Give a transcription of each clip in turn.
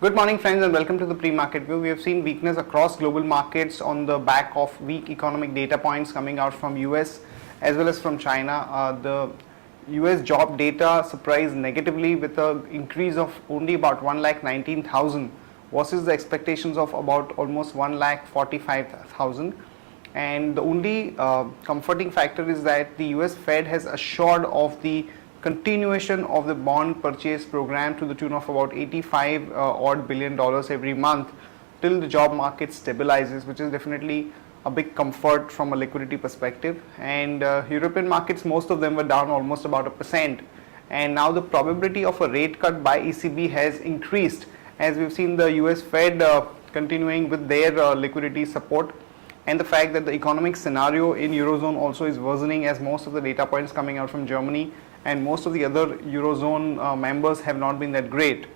Good morning, friends, and welcome to the pre-market view. We have seen weakness across global markets on the back of weak economic data points coming out from US as well as from China. The US job data surprised negatively with an increase of only about 1,19,000 versus the expectations of about almost 1,45,000. And the only comforting factor is that the US Fed has assured of the continuation of the bond purchase program to the tune of about 85 odd billion dollars every month till the job market stabilizes, which is definitely a big comfort from a liquidity perspective. And European markets, most of them were down almost about 1%, and now the probability of a rate cut by ECB has increased as we've seen the US Fed continuing with their liquidity support, and the fact that the economic scenario in Eurozone also is worsening as most of the data points coming out from Germany and most of the other Eurozone members have not been that great.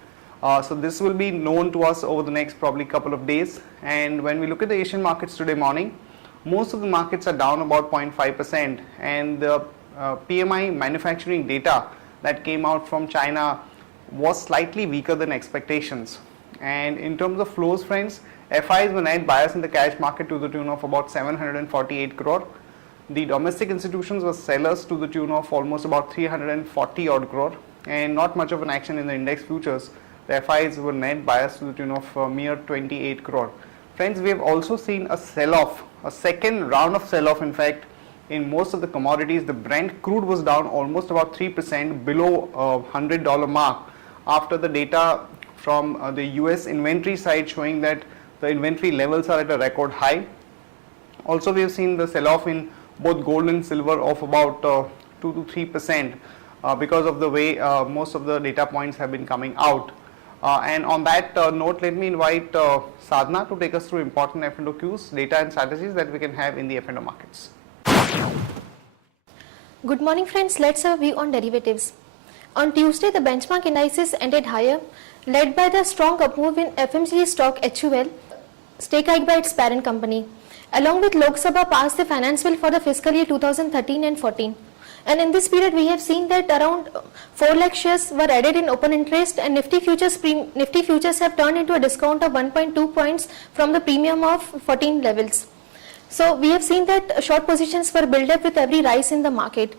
So this will be known to us over the next probably couple of days. And when we look at the Asian markets today morning, most of the markets are down about 0.5%, and the PMI manufacturing data that came out from China was slightly weaker than expectations. And in terms of flows, friends, FIs were net buyers in the cash market to the tune of about 748 crore. The domestic institutions were sellers to the tune of almost about 340 odd crore, and not much of an action in the index futures. The FIs were net buyers to the tune of mere 28 crore. Friends, we have also seen a sell-off, a second round of sell-off in fact, in most of the commodities. The Brent crude was down almost about 3% below $100 mark after the data from the US inventory side showing that the inventory levels are at a record high. Also, we have seen the sell-off in both gold and silver of about 2 to 3% because of the way most of the data points have been coming out. And on that note, let me invite Sadhana to take us through important F&O cues, data and strategies that we can have in the F&O markets. Good morning, friends. Let's have a view on derivatives. On Tuesday, the benchmark indices ended higher, led by the strong upmove in FMCG stock HUL, stake hike by its parent company. Along with Lok Sabha passed the finance bill for the fiscal year 2013 and 14. And in this period, we have seen that around 4 lakh shares were added in open interest, and Nifty futures have turned into a discount of 1.2 points from the premium of 14 levels. So we have seen that short positions were built up with every rise in the market.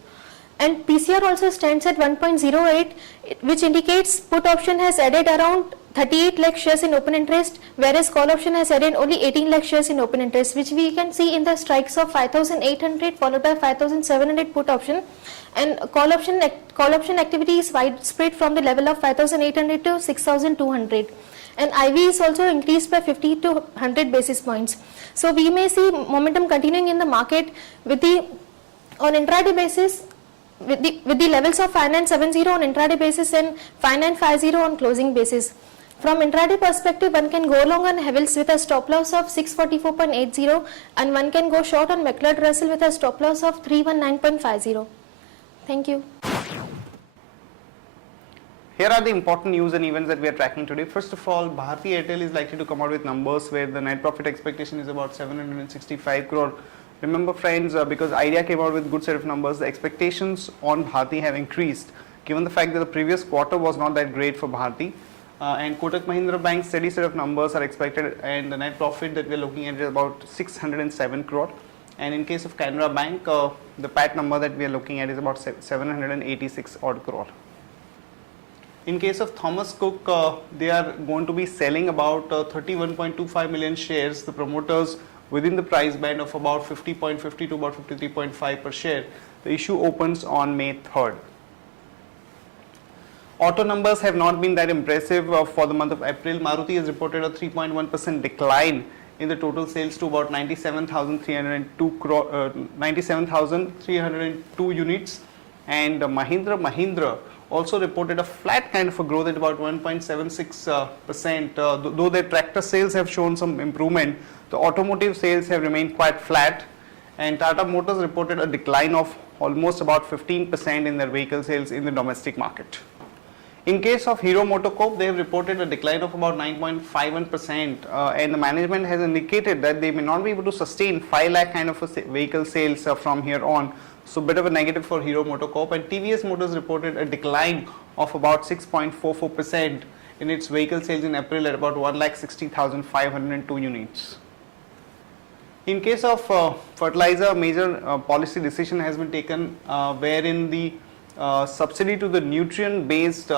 And PCR also stands at 1.08, which indicates put option has added around 38 lakh shares in open interest, whereas call option has added only 18 lakh shares in open interest, which we can see in the strikes of 5,800 followed by 5,700 put option. And call option activity is widespread from the level of 5,800 to 6,200. And IV is also increased by 50 to 100 basis points. So we may see momentum continuing in the market with the on intraday basis, with the levels of 5970 on intraday basis and 5950 on closing basis. From intraday perspective, one can go long on Havells with a stop loss of 644.80, and one can go short on McLeod Russell with a stop loss of 319.50. Thank you. Here are the important news and events that we are tracking today. First of all, Bharti Airtel is likely to come out with numbers where the net profit expectation is about 765 crore. Remember, friends, because Idea came out with good set of numbers, the expectations on Bharti have increased given the fact that the previous quarter was not that great for Bharti. And Kotak Mahindra Bank's steady set of numbers are expected, and the net profit that we are looking at is about 607 crore. And in case of Canara Bank, the PAT number that we are looking at is about 786 odd crore. In case of Thomas Cook, they are going to be selling about 31.25 million shares, the promoters, within the price band of about 50.50 to about 53.5 per share. The issue opens on May 3rd. Auto numbers have not been that impressive for the month of April. Maruti has reported a 3.1% decline in the total sales to about 97,302 units, and Mahindra also reported a flat kind of a growth at about 1.76%. Though their tractor sales have shown some improvement, the automotive sales have remained quite flat, and Tata Motors reported a decline of almost about 15% in their vehicle sales in the domestic market. In case of Hero MotoCorp, they have reported a decline of about 9.51%, and the management has indicated that they may not be able to sustain 5 lakh kind of a vehicle sales from here on. So bit of a negative for Hero MotoCorp. And TVS Motors reported a decline of about 6.44%, in its vehicle sales in April at about 1,60,502 units. In case of fertilizer, major policy decision has been taken wherein the subsidy to the nutrient based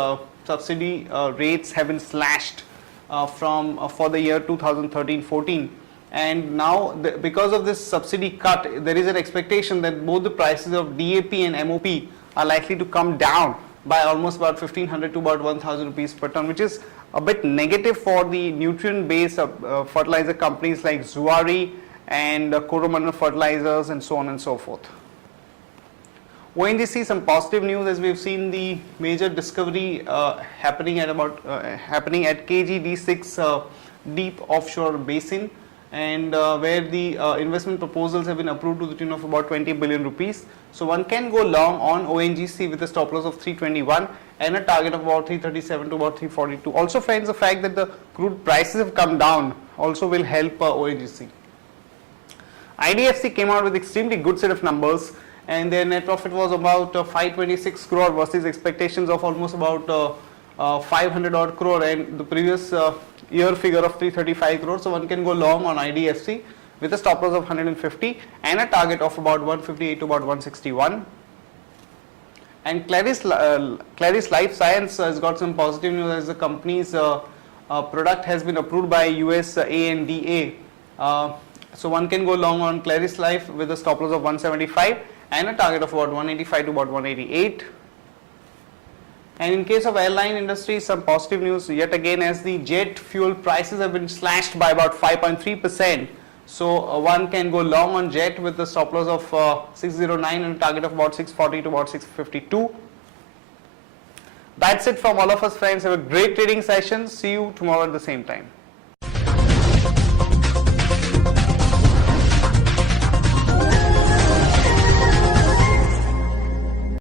subsidy rates have been slashed for the year 2013-14, and now because of this subsidy cut, there is an expectation that both the prices of DAP and MOP are likely to come down by almost about 1,500 to about 1,000 rupees per ton, which is a bit negative for the nutrient based fertilizer companies like Zuari and Coromandel fertilizers and so on and so forth. ONGC, some positive news, as we've seen the major discovery happening at KG-D6 deep offshore basin, and where the investment proposals have been approved to the tune of about 20 billion rupees. So one can go long on ONGC with a stop loss of 321 and a target of about 337 to about 342. Also friends, the fact that the crude prices have come down also will help ONGC. IDFC came out with extremely good set of numbers, and their net profit was about 526 crore versus expectations of almost about 500 odd crore, and the previous year figure of 335 crore. So one can go long on IDFC with a stop loss of 150 and a target of about 158 to about 161. And Claris Life Science has got some positive news, as the company's product has been approved by US ANDA. So one can go long on Claris Life with a stop loss of 175 and a target of about 185 to about 188. And in case of airline industry, some positive news yet again, as the jet fuel prices have been slashed by about 5.3%. So one can go long on jet with a stop loss of 609 and a target of about 640 to about 652. That's it from all of us friends. Have a great trading session. See you tomorrow at the same time.